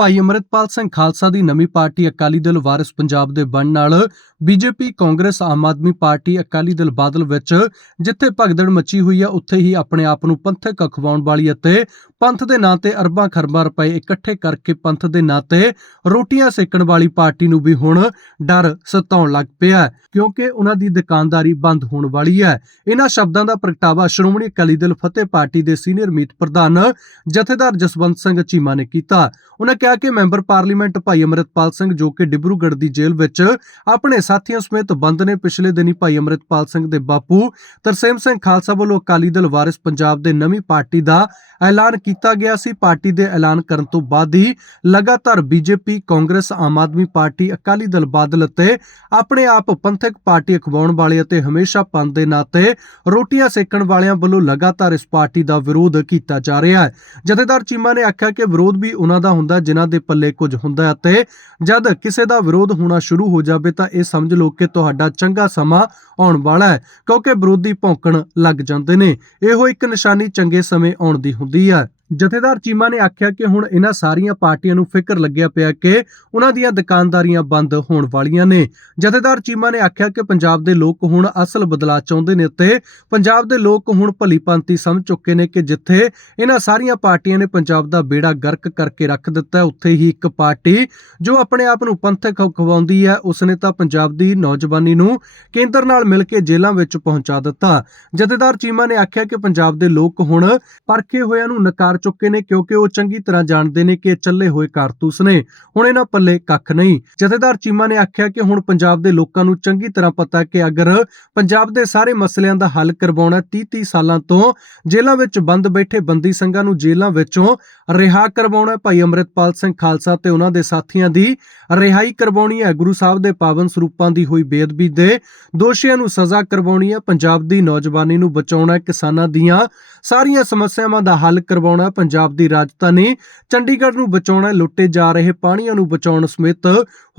ਭਾਈ ਅਮਰਿਤਪਾਲ ਸਿੰਘ ਖਾਲਸਾ ਦੀ ਨਵੀਂ ਪਾਰਟੀ ਅਕਾਲੀ ਦਲ ਵਾਰਿਸ ਪੰਜਾਬ ਦੇ ਬਣਨ ਨਾਲ ਬੀਜੇਪੀ, ਕਾਂਗਰਸ, ਆਮ ਆਦਮੀ ਪਾਰਟੀ, ਅਕਾਲੀ ਦਲ ਬਾਦਲ ਵਿੱਚ ਜਿੱਥੇ ਭਗਦੜ ਮੱਚੀ ਹੋਈ ਹੈ ਉੱਥੇ ਹੀ ਆਪਣੇ ਆਪ ਨੂੰ ਪੰਥਕ ਅਖਵਾਉਣ ਵਾਲੀ ਅਤੇ ਪੰਥ ਦੇ ਨਾਂ ਤੇ ਅਰਬਾਂ ਖਰਬਾਂ ਰੁਪਏ ਇਕੱਠੇ ਕਰਕੇ ਪੰਥ ਦੇ ਨਾਂ ਤੇ ਰੋਟੀਆਂ ਸੇਕਣ ਵਾਲੀ ਪਾਰਟੀ ਨੂੰ ਵੀ ਹੁਣ ਡਰ ਸਤਾਉਣ ਲੱਗ ਪਿਆ ਕਿਉਂਕਿ ਉਹਨਾਂ ਦੀ ਦੁਕਾਨਦਾਰੀ ਬੰਦ ਹੋਣ ਵਾਲੀ ਹੈ। ਇਹਨਾਂ ਸ਼ਬਦਾਂ ਦਾ ਪ੍ਰਗਟਾਵਾ ਸ਼੍ਰੋਮਣੀ ਅਕਾਲੀ ਦਲ ਫਤਿਹ ਪਾਰਟੀ ਦੇ ਸੀਨੀਅਰ ਮੀਤ ਪ੍ਰਧਾਨ ਜਥੇਦਾਰ ਜਸਵੰਤ ਸਿੰਘ ਚੀਮਾ ਨੇ ਕੀਤਾ। ਉਹਨਾਂ ਕਿਹਾ ਕਿ ਮੈਂਬਰ ਪਾਰਲੀਮੈਂਟ ਭਾਈ ਅਮਰਿਤਪਾਲ ਸਿੰਘ ਜੋ ਕਿ ਡਿਬਰੂਗੜ੍ਹ ਦੀ ਜੇਲ੍ਹ ਵਿੱਚ ਆਪਣੇ ਸਾਥੀਆਂ ਸਮੇਤ ਬੰਦ ਨੇ, ਪਿਛਲੇ ਦਿਨੀ ਭਾਈ ਅਮਰਿਤਪਾਲ ਸਿੰਘ ਦੇ ਬਾਪੂ ਤਰਸੇਮ ਸਿੰਘ ਖਾਲਸਾ ਵੱਲੋਂ ਅਕਾਲੀ ਦਲ ਵਾਰਿਸ ਪੰਜਾਬ ਦੇ ਨਵੀਂ ਪਾਰਟੀ ਦਾ ਐਲਾਨ ਕੀਤਾ ਗਿਆ ਸੀ। ਪਾਰਟੀ ਦੇ ਐਲਾਨ ਕਰਨ ਤੋਂ ਬਾਅਦ ਹੀ ਲਗਾਤਾਰ ਬੀਜੇਪੀ, ਕਾਂਗਰਸ, ਆਮ ਆਦਮੀ ਪਾਰਟੀ, ਅਕਾਲੀ ਦਲ ਬਾਦਲ ਅਤੇ ਆਪਣੇ ਆਪ ਪੰਥਕ ਪਾਰਟੀ ਅਖਵਾਉਣ ਵਾਲੇ ਅਤੇ ਹਮੇਸ਼ਾ ਪੰਥ ਦੇ ਨਾਤੇ ਰੋਟੀਆਂ ਸੇਕਣ ਵਾਲਿਆਂ ਵੱਲੋਂ ਲਗਾਤਾਰ ਇਸ ਪਾਰਟੀ ਦਾ ਵਿਰੋਧ ਕੀਤਾ ਜਾ ਰਿਹਾ ਹੈ। ਜਥੇਦਾਰ ਚੀਮਾ ਨੇ ਆਖਿਆ ਕਿ ਵਿਰੋਧ ਵੀ ਉਹਨਾਂ ਦਾ ਹੁੰਦਾ, ਜਿਨ੍ਹਾਂ ਦੇ ਪੱਲੇ ਕੁਝ ਹੁੰਦਾ ਹੈ ਅਤੇ ਜਦ ਕਿਸੇ ਦਾ ਵਿਰੋਧ ਹੋਣਾ ਸ਼ੁਰੂ ਹੋ ਜਾਵੇ ਤਾਂ ਇਹ ਸਮਝ ਲਓ ਕਿ ਤੁਹਾਡਾ ਚੰਗਾ ਸਮਾਂ ਆਉਣ ਵਾਲਾ ਹੈ, ਕਿਉਂਕਿ ਵਿਰੋਧੀ ਭੌਂਕਣ ਲੱਗ ਜਾਂਦੇ ਨੇ। ਇਹੋ ਇੱਕ ਨਿਸ਼ਾਨੀ ਚੰਗੇ ਸਮੇਂ ਆਉਣ ਦੀ ਹੁੰਦੀ ਹੈ। ਜਥੇਦਾਰ ਚੀਮਾ ਨੇ ਆਖਿਆ ਕਿ ਹੁਣ ਇਹਨਾਂ ਸਾਰੀਆਂ ਪਾਰਟੀਆਂ ਨੂੰ ਫਿਕਰ ਲੱਗਿਆ ਪਿਆ ਕਿ ਉਹਨਾਂ ਦੀਆਂ ਦੁਕਾਨਦਾਰੀਆਂ ਬੰਦ ਹੋਣ ਵਾਲੀਆਂ ਨੇ। ਜਥੇਦਾਰ ਚੀਮਾ ਨੇ ਆਖਿਆ ਕਿ ਪੰਜਾਬ ਦੇ ਲੋਕ ਹੁਣ ਅਸਲ ਬਦਲਾਅ ਚਾਹੁੰਦੇ ਨੇ ਤੇ ਪੰਜਾਬ ਦੇ ਲੋਕ ਹੁਣ ਭਲੀ ਸਮਝ ਚੁੱਕੇ ਨੇ ਕਿ ਜਿੱਥੇ ਇਹਨਾਂ ਸਾਰੀਆਂ ਪਾਰਟੀਆਂ ਨੇ ਪੰਜਾਬ ਦਾ ਬੇੜਾ ਗਰਕ ਕਰਕੇ ਰੱਖ ਦਿੱਤਾ ਉੱਥੇ ਹੀ ਇੱਕ ਪਾਰਟੀ ਜੋ ਆਪਣੇ ਆਪ ਨੂੰ ਪੰਥਕ ਖਵਾਉਂਦੀ ਹੈ, ਉਸਨੇ ਤਾਂ ਪੰਜਾਬ ਦੀ ਨੌਜਵਾਨੀ ਨੂੰ ਕੇਂਦਰ ਨਾਲ ਮਿਲ ਕੇ ਜੇਲ੍ਹਾਂ ਵਿੱਚ ਪਹੁੰਚਾ ਦਿੱਤਾ। ਜਥੇਦਾਰ ਚੀਮਾ ਨੇ ਆਖਿਆ ਕਿ ਪੰਜਾਬ ਦੇ ਲੋਕ ਹੁਣ ਪਰਖੇ ਹੋਇਆਂ ਨੂੰ ਨਕਾਰ ਚੁੱਕੇ ਨੇ ਕਿਉਂਕਿ ਉਹ ਚੰਗੀ ਤਰ੍ਹਾਂ ਜਾਣਦੇ ਨੇ ਕਿ ਚੱਲੇ ਹੋਏ ਕਾਰਤੂਸ ਨੇ। ਹੁਣ ਇਹਨਾਂ ਪੱਲੇ ਕੱਖ ਨਹੀਂ। ਜਥੇਦਾਰ ਚੀਮਾ ਨੇ ਆਖਿਆ ਕਿ ਹੁਣ ਪੰਜਾਬ ਦੇ ਲੋਕਾਂ ਨੂੰ ਚੰਗੀ ਤਰ੍ਹਾਂ ਪਤਾ ਕਿ ਅਗਰ ਪੰਜਾਬ ਦੇ ਸਾਰੇ ਮਸਲਿਆਂ ਦਾ ਹੱਲ ਕਰਵਾਉਣਾ 30-30 ਸਾਲਾਂ ਤੋਂ, ਜੇਲ੍ਹਾਂ ਵਿੱਚ ਬੰਦ ਬੈਠੇ ਬੰਦੀ ਸਿੰਘਾਂ ਨੂੰ ਜੇਲ੍ਹਾਂ ਵਿੱਚੋਂ ਰਿਹਾ ਕਰਵਾਉਣਾ ਭਾਈ ਅਮਰਿਤਪਾਲ ਸਿੰਘ ਖਾਲਸਾ ਤੇ ਉਹਨਾਂ ਦੇ ਸਾਥੀਆਂ ਦੀ ਰਿਹਾਈ ਕਰਵਾਉਣੀ ਹੈ। ਗੁਰੂ ਸਾਹਿਬ ਦੇ ਪਾਵਨ ਸਰੂਪਾਂ ਦੀ ਹੋਈ ਬੇਅਦਬੀ ਦੇ ਦੋਸ਼ੀਆਂ ਨੂੰ ਸਜ਼ਾ ਕਰਵਾਉਣੀ ਹੈ। ਪੰਜਾਬ ਦੀ ਨੌਜਵਾਨੀ ਨੂੰ ਬਚਾਉਣਾ ਕਿਸਾਨਾਂ ਦੀਆਂ ਸਾਰੀਆਂ ਸਮੱਸਿਆਵਾਂ ਦਾ ਹੱਲ ਕਰਵਾਉਣਾ ਹੈ ਪੰਜਾਬ ਦੀ ਰਾਜਧਾਨੀ ਚੰਡੀਗੜ੍ਹ ਨੂੰ ਬਚਾਉਣਾ ਲੁੱਟੇ ਜਾ ਰਹੇ ਪਾਣੀਆਂ ਨੂੰ ਬਚਾਉਣ ਸਮੇਤ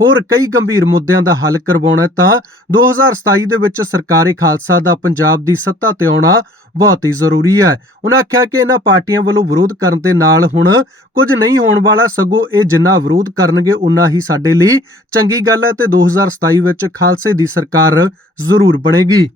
ਹੋਰ ਕਈ ਗੰਭੀਰ ਮੁੱਦਿਆਂ ਦਾ ਹੱਲ ਕਰਵਾਉਣਾ ਤਾਂ 2027 ਦੇ ਵਿੱਚ ਸਰਕਾਰੀ ਖਾਲਸਾ ਦਾ ਪੰਜਾਬ ਦੀ ਸੱਤਾ ਤੇ ਆਉਣਾ ਬਹੁਤ ਹੀ ਜ਼ਰੂਰੀ ਹੈ। ਉਹਨਾਂ ਆਖਿਆ ਕਿ ਇਹਨਾਂ ਪਾਰਟੀਆਂ ਵੱਲੋਂ ਵਿਰੋਧ ਕਰਨ ਦੇ ਨਾਲ ਹੁਣ ਕੁਝ ਨਹੀਂ ਹੋਣ ਵਾਲਾ, ਸਗੋਂ ਇਹ ਜਿੰਨਾ ਵਿਰੋਧ ਕਰਨਗੇ, ਉਨਾ ਹੀ ਸਾਡੇ ਲਈ ਚੰਗੀ ਗੱਲ ਹੈ ਤੇ 2027 ਵਿੱਚ ਖਾਲਸੇ ਦੀ ਸਰਕਾਰ ਜ਼ਰੂਰ ਬਣੇਗੀ।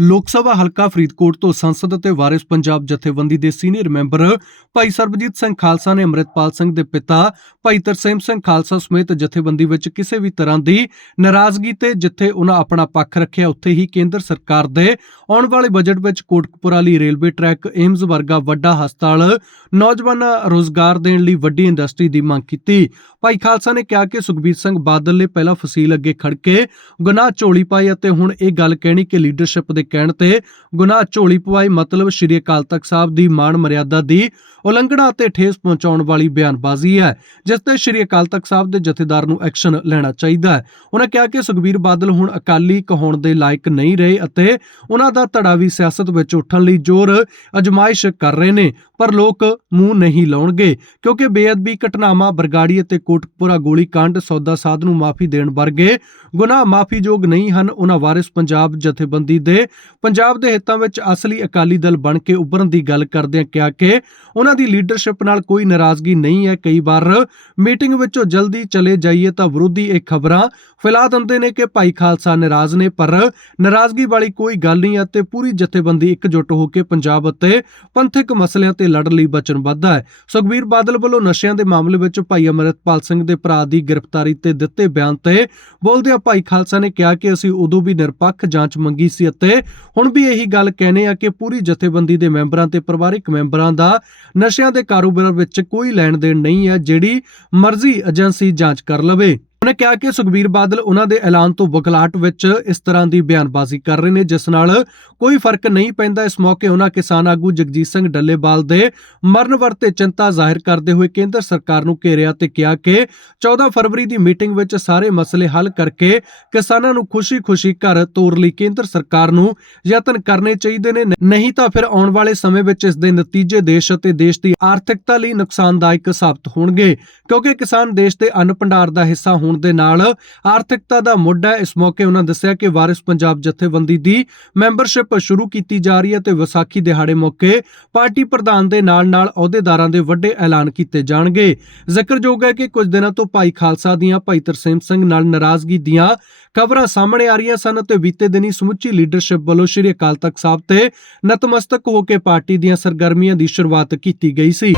ਲੋਕ ਸਭਾ ਹਲਕਾ ਫਰੀਦਕੋਟ ਤੋਂ ਸੰਸਦ ਅਤੇ ਵਾਰਿਸ ਪੰਜਾਬ ਜਥੇਬੰਦੀ ਦੇ ਸੀਨੀਅਰ ਮੈਂਬਰ ਭਾਈ ਸਰਬਜੀਤ ਸਿੰਘ ਖਾਲਸਾ ਨੇ ਅੰਮ੍ਰਿਤਪਾਲ ਸਿੰਘ ਦੇ ਪਿਤਾ ਭਾਈ ਤਰਸੇਮ ਸਿੰਘ ਖਾਲਸਾ ਸਮੇਤ ਜਥੇਬੰਦੀ ਵਿੱਚ ਕਿਸੇ ਵੀ ਤਰ੍ਹਾਂ ਦੀ ਨਾਰਾਜ਼ਗੀ ਤੇ ਜਿੱਥੇ ਉਹਨਾਂ ਆਪਣਾ ਪੱਖ ਰੱਖਿਆ, ਉੱਥੇ ਹੀ ਕੇਂਦਰ ਸਰਕਾਰ ਦੇ ਆਉਣ ਵਾਲੇ ਬਜਟ ਵਿੱਚ ਕੋਟਕਪੁਰਾ ਲਈ ਰੇਲਵੇ ਟਰੈਕ ਏਮਜ਼ ਵਰਗਾ ਵੱਡਾ ਹਸਪਤਾਲ ਨੌਜਵਾਨਾਂ ਰੋਜ਼ਗਾਰ ਦੇਣ ਲਈ ਵੱਡੀ ਇੰਡਸਟਰੀ ਦੀ ਮੰਗ ਕੀਤੀ। ਭਾਈ ਖਾਲਸਾ ਨੇ ਕਿਹਾ ਕਿ ਸੁਖਬੀਰ ਸਿੰਘ ਬਾਦਲ ਨੇ ਪਹਿਲਾਂ ਫਸੀਲ ਅੱਗੇ ਖੜ ਕੇ ਗੁਨਾਹ ਝੋਲੀ ਪਾਈ ਅਤੇ ਹੁਣ ਇਹ ਗੱਲ ਕਹਿਣੀ ਕਿ ਲੀਡਰਸ਼ਿਪ ਦੇ ਕਹਿਣ ਤੇ ਗੁਨਾਹ ਝੋਲੀ ਪਵਾਈ ਮਤਲਬ ਸ਼੍ਰੀ ਅਕਾਲ ਤਖਤ ਸਾਹਿਬ ਦੀ ਮਾਣ ਮਰਿਆਦਾ ਦੀ ਉਲੰਘਣਾ ਅਤੇ ਠੇਸ ਪਹੁੰਚਾਉਣ ਵਾਲੀ ਬਿਆਨਬਾਜ਼ੀ ਹੈ, ਜਿਸ ਤੇ ਸ਼੍ਰੀ ਅਕਾਲ ਤਖਤ ਸਾਹਿਬ ਦੇ ਜਥੇਦਾਰ ਨੂੰ ਐਕਸ਼ਨ ਲੈਣਾ ਚਾਹੀਦਾ ਹੈ। ਉਹਨਾਂ ਕਿਹਾ ਕਿ ਸੁਖਬੀਰ ਬਾਦਲ ਹੁਣ ਅਕਾਲੀ ਕਹਾਉਣ ਦੇ ਲਾਇਕ ਨਹੀਂ ਰਹੇ ਅਤੇ ਉਹਨਾਂ ਦਾ ਧੜਾ ਵੀ ਸਿਆਸਤ ਵਿੱਚ ਉੱਠਣ ਲਈ ਜ਼ੋਰ ਅਜਮਾਇਸ਼ ਕਰ ਰਹੇ ਨੇ, ਪਰ ਲੋਕ ਮੂੰਹ ਨਹੀਂ ਲਾਉਣਗੇ, ਕਿਉਂਕਿ ਬੇਅਦਬੀ ਘਟਨਾਵਾਂ, ਬਰਗਾੜੀ ਅਤੇ ਕੋਟਪੁਰਾ ਗੋਲੀकांड ਸੌਦਾ ਸਾਧ ਨੂੰ ਮਾਫੀ ਦੇਣ ਵਰਗੇ ਗੁਨਾਹ ਮਾਫੀਯੋਗ ਨਹੀਂ ਹਨ। ਉਹਨਾਂ ਵਾਰਿਸ ਪੰਜਾਬ ਜਥੇਬੰਦੀ ਦੇ ਪੰਜਾਬ ਦੇ ਹਿੱਤਾਂ ਵਿੱਚ ਅਸਲੀ ਅਕਾਲੀ ਦਲ ਬਣ ਕੇ ਉੱਭਰਨ ਦੀ ਗੱਲ ਕਰਦਿਆਂ ਕਿਹਾ ਕਿ ਉਹਨਾਂ ਦੀ ਲੀਡਰਸ਼ਿਪ ਨਾਲ ਕੋਈ ਨਾਰਾਜ਼ਗੀ ਨਹੀਂ ਹੈ। ਕਈ ਵਾਰ ਮੀਟਿੰਗ ਵਿੱਚੋਂ ਜਲਦੀ ਚਲੇ ਜਾਈਏ ਤਾਂ ਵਿਰੋਧੀ ਇਹ ਖਬਰਾਂ ਫੈਲਾ ਦਿੰਦੇ ਨੇ ਕਿ ਭਾਈ ਖਾਲਸਾ ਨਾਰਾਜ਼ ਨੇ, ਪਰ ਨਾਰਾਜ਼ਗੀ ਵਾਲੀ ਕੋਈ ਗੱਲ ਨਹੀਂ ਅਤੇ ਪੂਰੀ ਜਥੇਬੰਦੀ ਇਕਜੁੱਟ ਹੋ ਕੇ ਪੰਜਾਬ ਅਤੇ ਪੰਥਕ ਮਸਲਿਆਂ ਤੇ ਲੜਨ ਲਈ ਵਚਨਬੱਧ ਹੈ। ਸੁਖਬੀਰ ਬਾਦਲ ਵੱਲੋਂ ਨਸ਼ਿਆਂ ਦੇ ਮਾਮਲੇ ਵਿੱਚ ਭਾਈ ਅਮਰਿਤਪਾਲ ਸਿੰਘ ਦੇ ਭਰਾ ਦੀ ਗ੍ਰਿਫਤਾਰੀ ਤੇ ਦਿੱਤੇ ਬਿਆਨ ਤੇ ਬੋਲਦਿਆਂ ਭਾਈ ਖਾਲਸਾ ਨੇ ਕਿਹਾ ਕਿ ਅਸੀਂ ਉਦੋਂ ਵੀ ਨਿਰਪੱਖ ਜਾਂਚ ਮੰਗੀ ਸੀ ਅਤੇ ਹੁਣ ਵੀ ਇਹੀ ਗੱਲ ਕਹਿੰਦੇ ਆ ਕਿ ਪੂਰੀ ਜਥੇਬੰਦੀ ਦੇ ਮੈਂਬਰਾਂ ਤੇ ਪਰਿਵਾਰਕ ਮੈਂਬਰਾਂ ਦਾ ਨਸ਼ਿਆਂ ਦੇ ਕਾਰੋਬਾਰ ਵਿੱਚ ਕੋਈ ਲੈਣ ਦੇਣ ਨਹੀਂ ਹੈ ਜਿਹੜੀ ਮਰਜ਼ੀ ਏਜੰਸੀ ਜਾਂਚ ਕਰ ਲਵੇ। ਉਹਨੇ ਕਿਹਾ ਕਿ ਸੁਖਬੀਰ ਬਾਦਲ ਉਹਨਾਂ ਦੇ ਐਲਾਨ ਤੋਂ ਬੁਖਲਾਟ ਵਿੱਚ ਇਸ ਤਰ੍ਹਾਂ ਦੀ ਬਿਆਨਬਾਜ਼ੀ ਕਰ ਰਹੇ ਨੇ, ਜਿਸ ਨਾਲ ਕੋਈ ਫ਼ਰਕ ਨਹੀਂ ਪੈਂਦਾ। ਇਸ ਮੌਕੇ ਉਹਨਾਂ ਕਿਸਾਨ ਆਗੂ ਜਗਜੀਤ ਸਿੰਘ ਡੱਲੇਵਾਲ ਦੇ ਮਰਨ ਵਰਤੇ ਚਿੰਤਾ ਜ਼ਾਹਿਰ ਕਰਦੇ ਹੋਏ ਕੇਂਦਰ ਸਰਕਾਰ ਨੂੰ ਘੇਰਿਆ ਤੇ ਕਿਹਾ ਕਿ 14 ਫਰਵਰੀ ਦੀ ਮੀਟਿੰਗ ਵਿੱਚ ਸਾਰੇ ਮਸਲੇ ਹੱਲ ਕਰਕੇ ਕਿਸਾਨਾਂ ਨੂੰ ਖੁਸ਼ੀ-ਖੁਸ਼ੀ ਘਰ ਤੋਰ ਲਈ ਕੇਂਦਰ ਸਰਕਾਰ ਨੂੰ ਯਤਨ ਕਰਨੇ ਚਾਹੀਦੇ ਨੇ। ਨਹੀਂ ਤਾਂ ਫਿਰ ਆਉਣ ਵਾਲੇ ਸਮੇਂ ਵਿੱਚ ਇਸ ਦੇ ਨਤੀਜੇ ਦੇਸ਼ ਅਤੇ ਦੇਸ਼ ਦੀ ਆਰਥਿਕਤਾ ਲਈ ਨੁਕਸਾਨਦਾਇਕ ਸਾਬਤ ਹੋਣਗੇ। ਕਿਉਂਕਿ ਕਿਸਾਨ ਦੇਸ਼ ਦੇ ਅੰਨ ਭੰਡਾਰ ਦਾ ਹਿੱਸਾ ਹੋਣ ਦੇ ਨਾਲ ਆਰਥਿਕਤਾ ਦਾ ਮੁੱਢ ਹੈ। ਇਸ ਮੌਕੇ ਉਹਨਾਂ ਦੱਸਿਆ ਕਿ ਵਾਰਿਸ ਪੰਜਾਬ ਜਥੇਬੰਦੀ ਦੀ ਮੈਂਬਰਸ਼ਿਪ ਸ਼ੁਰੂ ਕੀਤੀ ਜਾ ਰਹੀ ਹੈ ਤੇ ਵਿਸਾਖੀ ਦਿਹਾੜੇ ਮੌਕੇ ਪਾਰਟੀ ਪ੍ਰਧਾਨ ਦੇ ਨਾਲ-ਨਾਲ ਅਹੁਦੇਦਾਰਾਂ ਦੇ ਵੱਡੇ ਐਲਾਨ ਕੀਤੇ ਜਾਣਗੇ। ਜ਼ਿਕਰਯੋਗ ਹੈ ਕਿ ਕੁਝ ਦਿਨਾਂ ਤੋਂ ਭਾਈ ਖਾਲਸਾ ਦੀਆਂ, ਭਾਈ ਤਰਸੇਮ ਸਿੰਘ ਨਾਲ ਨਾਰਾਜ਼ਗੀ ਦੀਆਂ ਖਬਰਾਂ ਸਾਹਮਣੇ ਆ ਰਹੀਆਂ ਸਨ ਤੇ ਬੀਤੇ ਦਿਨੀ ਸਮੁੱਚੀ ਲੀਡਰਸ਼ਿਪ ਵੱਲੋਂ ਸ਼੍ਰੀ ਅਕਾਲ ਤਖਤ ਸਾਹਿਬ ਤੇ ਨਤਮਸਤਕ ਹੋ ਕੇ ਪਾਰਟੀ ਦੀਆਂ ਸਰਗਰਮੀਆਂ ਦੀ ਸ਼ੁਰੂਆਤ ਕੀਤੀ ਗਈ ਸੀ।